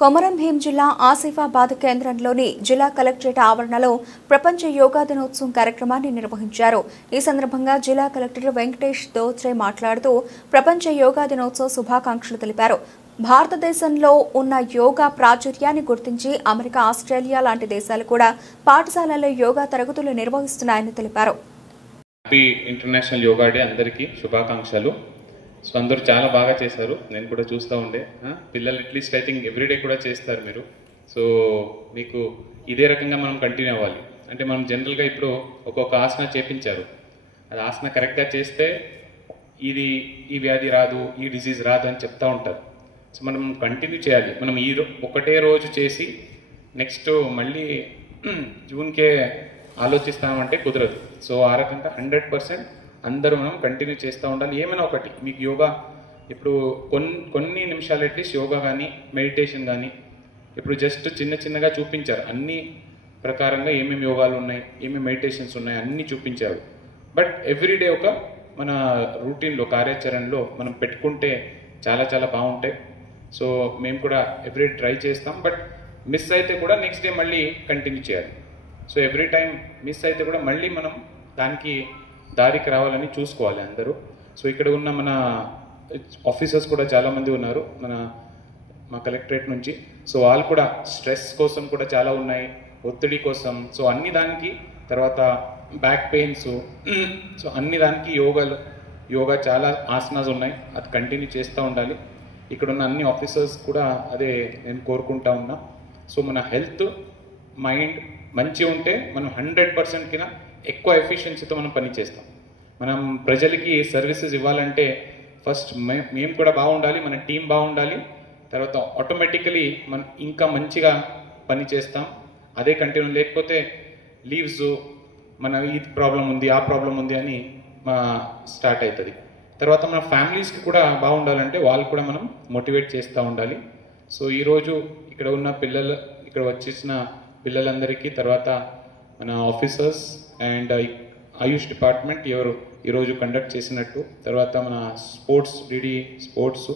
కొమరం భీం జిల్లా ఆసిఫాబాద్ కేంద్రంలోని జిల్లా కలెక్టరేట్ ఆవరణలో ప్రపంచ యోగా దినోత్సవం కార్యక్రమాన్ని నిర్వహించారు. ఈ సందర్భంగా జిల్లా కలెక్టర్ వెంకటేష్ దోత్రే మాట్లాడుతూ ప్రపంచ యోగా దినోత్సవ శుభాకాంక్షలు తెలిపారు. భారతదేశంలో ఉన్న యోగా ప్రాచుర్యాన్ని గుర్తించి అమెరికా, ఆస్ట్రేలియా లాంటి దేశాలు కూడా పాఠశాలల్లో యోగా తరగతులు నిర్వహిస్తున్నాయని తెలిపారు. హ్యాపీ ఇంటర్నేషనల్ యోగా డే అందరికీ శుభాకాంక్షలు. సో అందరూ చాలా బాగా చేశారు, నేను కూడా చూస్తూ ఉండే. పిల్లలు అట్లీస్ట్ ఐ థింక్ ఎవ్రీడే కూడా చేస్తారు మీరు. సో మీకు ఇదే రకంగా మనం కంటిన్యూ అవ్వాలి. అంటే మనం జనరల్గా ఇప్పుడు ఒక్కొక్క ఆసన చేపించారు, అది ఆసన కరెక్ట్గా చేస్తే ఈ వ్యాధి రాదు, ఈ డిజీజ్ రాదు అని చెప్తూ ఉంటారు. సో మనం కంటిన్యూ చేయాలి. మనం ఒకటే రోజు చేసి నెక్స్ట్ మళ్ళీ జూన్కే ఆలోచిస్తామంటే కుదరదు. సో ఆ రకంగా 100% అందరూ మనం కంటిన్యూ చేస్తూ ఉండాలి. ఏమైనా ఒకటి మీకు యోగా ఇప్పుడు కొన్ని నిమిషాలు అట్లీస్ట్ యోగా కానీ మెడిటేషన్ కానీ ఇప్పుడు జస్ట్ చిన్నగా చూపించారు. అన్ని ప్రకారంగా ఏమేమి యోగాలు ఉన్నాయి, ఏమేమి మెడిటేషన్స్ ఉన్నాయి అన్నీ చూపించారు. బట్ ఎవ్రీడే ఒక మన రూటీన్లో కార్యాచరణలో మనం పెట్టుకుంటే చాలా బాగుంటాయి. సో మేము కూడా ఎవ్రీడే ట్రై చేస్తాం. బట్ మిస్ అయితే కూడా నెక్స్ట్ డే మళ్ళీ కంటిన్యూ చేయాలి. సో ఎవ్రీ టైం మిస్ అయితే కూడా మళ్ళీ మనం దానికి దారికి రావాలని చూసుకోవాలి అందరూ. సో ఇక్కడ ఉన్న మన ఆఫీసర్స్ కూడా చాలామంది ఉన్నారు మా కలెక్టరేట్ నుంచి. సో వాళ్ళు కూడా స్ట్రెస్ కోసం కూడా చాలా ఉన్నాయి, ఒత్తిడి కోసం. సో అన్ని దానికి తర్వాత బ్యాక్ పెయిన్స్, సో అన్ని దానికి యోగా చాలా ఆసనాస్ ఉన్నాయి, అది కంటిన్యూ చేస్తూ ఉండాలి. ఇక్కడ ఉన్న అన్ని ఆఫీసర్స్ కూడా అదే నేను కోరుకుంటా ఉన్నా. సో మన హెల్త్ మైండ్ మంచిగా ఉంటే మనం 100% కింద ఎక్కువ ఎఫిషియన్సీతో మనం పనిచేస్తాం. మనం ప్రజలకి సర్వీసెస్ ఇవ్వాలంటే ఫస్ట్ మేము కూడా బాగుండాలి, మన టీం బాగుండాలి. తర్వాత ఆటోమేటికలీ మనం ఇంకా మంచిగా పని చేస్తాం. అదే కంటిన్యూ లేకపోతే లీవ్స్ మన ఈ ప్రాబ్లం ఉంది, ఆ ప్రాబ్లం ఉంది అని స్టార్ట్ అవుతుంది. తర్వాత మన ఫ్యామిలీస్కి కూడా బాగుండాలంటే వాళ్ళు కూడా మనం మోటివేట్ చేస్తూ ఉండాలి. సో ఈరోజు ఇక్కడ ఉన్న ఇక్కడ వచ్చేసిన పిల్లలందరికీ, తర్వాత మన ఆఫీసర్స్ అండ్ ఆయుష్ డిపార్ట్మెంట్ ఎవరు ఈరోజు కండక్ట్ చేసినట్టు, తర్వాత మన డిడి స్పోర్ట్స్,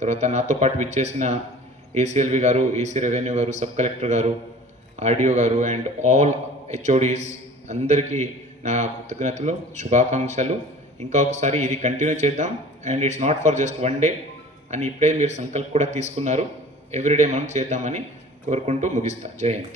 తర్వాత నాతో పాటు విచ్చేసిన ఏసీఎల్వి గారు, ఏసీ రెవెన్యూ గారు, సబ్ కలెక్టర్ గారు, ఆర్డీఓ గారు అండ్ ఆల్ హెచ్ఓడీస్ అందరికీ నా కృతజ్ఞతలు, శుభాకాంక్షలు. ఇంకా ఒకసారి ఇది కంటిన్యూ చేద్దాం. And it's not for just one day అని ఇప్పుడే మీరు సంకల్పం కూడా తీసుకున్నారు. ఎవ్రీడే మనం చేద్దామని కోరుకుంటూ ముగిస్తాం. జై హింద్.